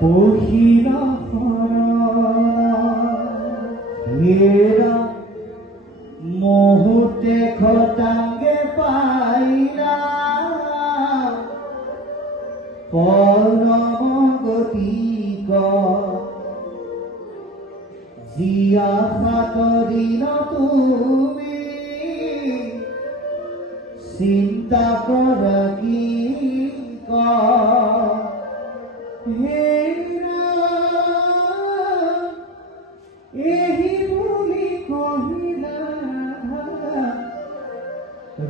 পহিলা হেৰা মুহূৰ্তে খটাংগে পাইলা পৰম গতিক জিয়া সাতদিন তুমি চিন্তা কৰা কি হেৰা এহি বুলি কহিলা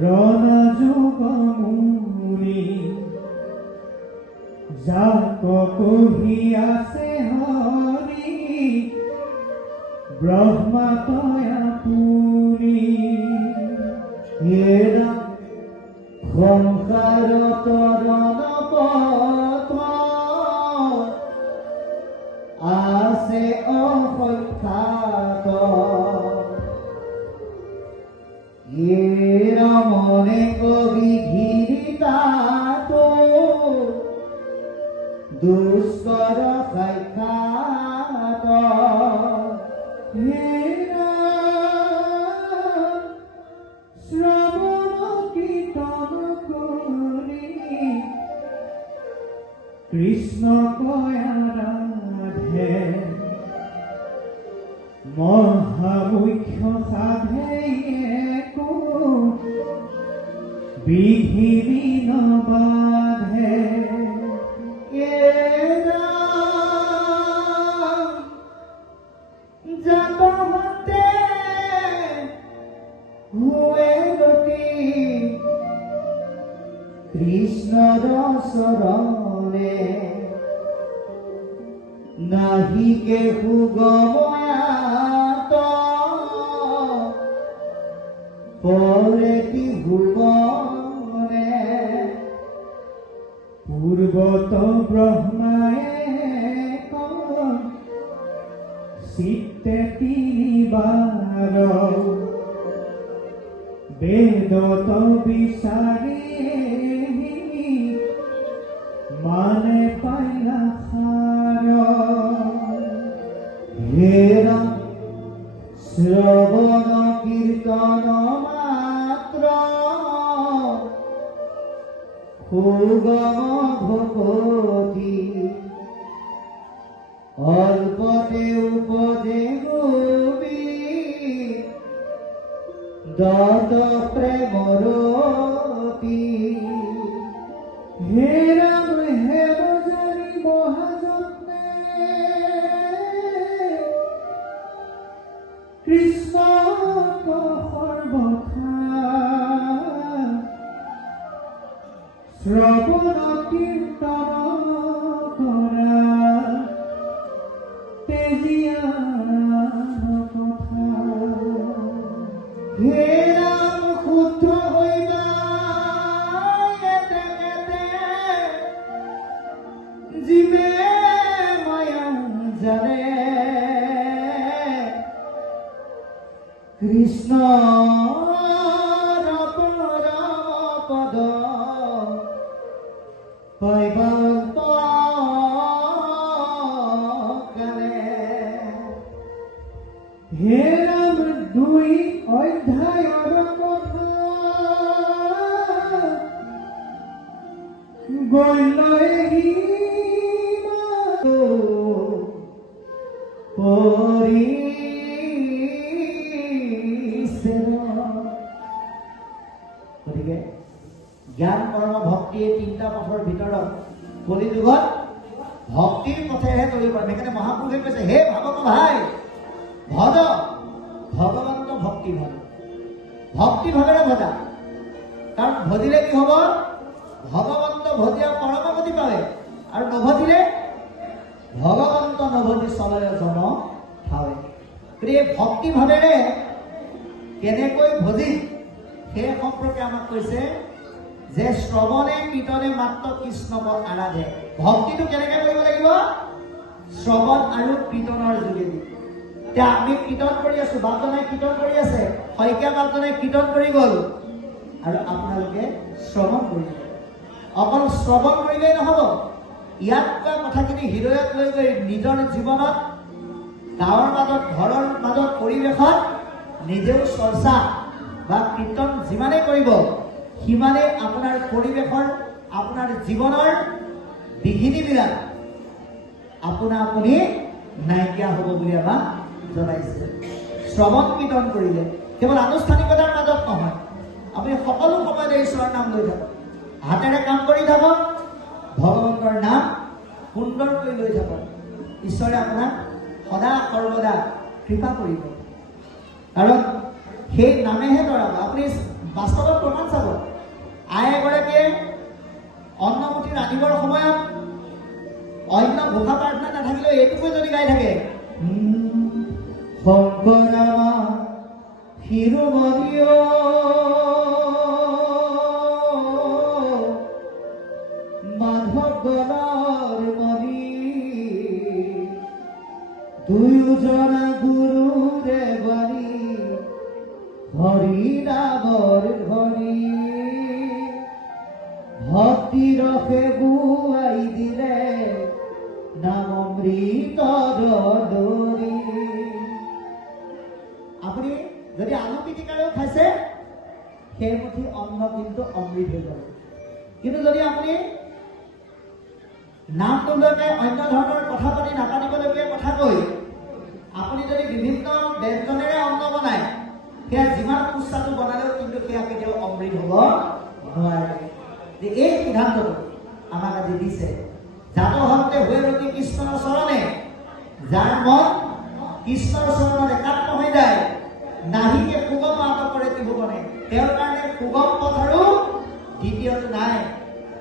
ৰণ যোগমুনি যাক কহি আছে হৰি ব্ৰহ্মা তয়া পুৰি হেৰা সংসাৰ তৰণ পথ আছে অসখ্যাত হেৰা মনে কবিধিৰিতাত দুষ্কৰ সাক্ষাৎ হেৰা শ্ৰৱণ কীৰ্তন কৰি কৃষ্ণ কয়া ৰাধে মহামুখ্য সাধে বিধি নবাধে জাতহতে হুৱে গতি কৃষ্ণৰ চৰণে নাহিকে সুগময়াত পৰেতি ভুৱনে পূৰ্বত ব্ৰহ্মায়ে চিত্তে তিনিবাৰ বেদত বিচাৰি মানে পাইলা সাৰ হেৰা শ্ৰৱণ কীৰ্তন মাত্ৰ সুগম ভকতি অল্পতে উপদে গোবী দত প্ৰেমৰতি হেৰা হেমজানি মহাযত্নে কৃষ্ণ সৰ্বথা শ্ৰৱণ কীৰ্তন কৰা তেজিয়া কথা হেৰা শুদ্ধ হইবা জীৱে মায়া জানে কৃষ্ণ পদ পাইবান্ত কালে হেৰা দুই অধ্যায়ৰ কথা গলৈ গতিকে জ্ঞান কৰ্ম ভক্তি এই তিনিটা পথৰ ভিতৰত কলিযুগত ভক্তিৰ পথেহে কৰিব পাৰিম। সেইকাৰণে মহাপুৰুষে কৈছে হে ভাৱক ভাই ভজ ভগৱন্ত ভক্তি ভাৱ ভক্তি ভাৱেৰে ভজা। কাৰণ ভজিলে কি হ'ব ভগৱন্ত ভজিয়া পৰম গতি পাবে আৰু নভজিলে ভগৱন্ত নভজি চলয় জন ঠাৱে। গতিকে ভক্তি ভাৱেৰে কেনেকৈ ভজি সেই সম্পৰ্কে আমাক কৈছে যে শ্ৰৱণে কীৰ্তনে মাত্ৰ কৃষ্ণক আৰাধে। ভক্তিটো কেনেকৈ কৰিব লাগিব শ্ৰৱণ আৰু কীৰ্তনৰ যোগেদি। এতিয়া আমি কীৰ্তন কৰি আছো, বাপজনাই কীৰ্তন কৰি আছে, শইকীয়া বাপজনাই কীৰ্তন কৰি গ'ল আৰু আপোনালোকে শ্ৰৱণ কৰিব। অকল শ্ৰৱণ কৰিলেই নহ'ব, ইয়াত কোৱা কথাখিনি হৃদয়ত লৈ গৈ নিজৰ জীৱনত গাঁৱৰ মাজত ঘৰৰ মাজত পৰিৱেশত নিজেও চৰ্চা বা কীৰ্তন যিমানে কৰিব সিমানে আপোনাৰ পৰিৱেশৰ আপোনাৰ জীৱনৰ বিঘিনিবিলাক আপোনা আপুনি নাইকিয়া হ'ব বুলি আমাক জনাইছে। শ্ৰৱণ কীৰ্তন কৰিলে কেৱল আনুষ্ঠানিকতাৰ মাজত নহয়, আপুনি সকলো সময়তে ঈশ্বৰৰ নাম লৈ থাকক, হাতেৰে কাম কৰি থাকক, ভগৱন্তৰ নাম সুন্দৰকৈ লৈ থাকক। ঈশ্বৰে আপোনাক সদা সৰ্বদা কৃপা কৰিব, কাৰণ সেই নামেহে ধৰাব। আপুনি বাস্তৱত প্ৰমাণ চাব। আই এগৰাকীয়ে অন্নমুঠি ৰান্ধিবৰ সময়ত অন্য ঘোষা প্ৰাৰ্থনা নাথাকিলেও এইটোকৈ যদি গাই থাকে, শংকৰামা শিৰোমণি মাধৱ গণৰ মণি, দুয়োজনা গুৰুদেৱনী হৰি নামৰ ধ্বনি, ভক্তি ৰসে বুৱাই দিলে নাম অমৃত দৰি। আপুনি যদি আলু পিটিকাৰেও খাইছে সেই মুঠি অন্ন কিন্তু অমৃত হৈ যাব। কিন্তু যদি আপুনি নাম নোলোৱাকে অন্য ধৰণৰ কথা পাতি নাপাতিবলগীয়া কথা কৈ আপুনি যদি বিভিন্ন ব্যঞ্জনেৰে অন্ন বনায়, সেয়া যিমান সুস্বাদু বনালেও কিন্তু সেয়া কেতিয়াও অমৃত হ'ব নোৱাৰে। এই সিদ্ধান্তটো আমাক আজি দিছে। জাত হন্তে হৈ ৰতি কৃষ্ণৰ চৰণে, যাৰ মন কৃষ্ণৰ চৰণত একাত্ম হৈ যায়, নাহিকে সুগম আত কৰে ত্ৰিভুৱনে, তেওঁৰ কাৰণে সুগম পথ আৰু দ্বিতীয়টো নাই।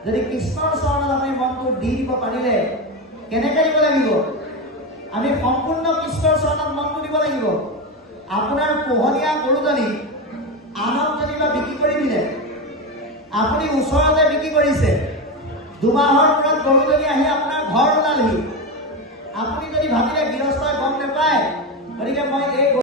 যদি কৃষ্ণৰ চৰণত আমি মনটো দি দিব পাৰিলে কেনেকৈ দিব লাগিব? আমি সম্পূৰ্ণ কৃষ্ণৰ চৰণত মনটো দিব লাগিব। আপোনাৰ পোহনীয়া গৰুজনী আনক যেনিবা বিক্ৰী কৰি দিলে, আপুনি ওচৰতে বিক্ৰী কৰিছে, দুমাহৰ মূৰত গৰুজনী আহি আপোনাৰ ঘৰ ওলালহি, আপুনি যদি ভাবিলে গৃহস্থই গম নাপায়, গতিকে মই এই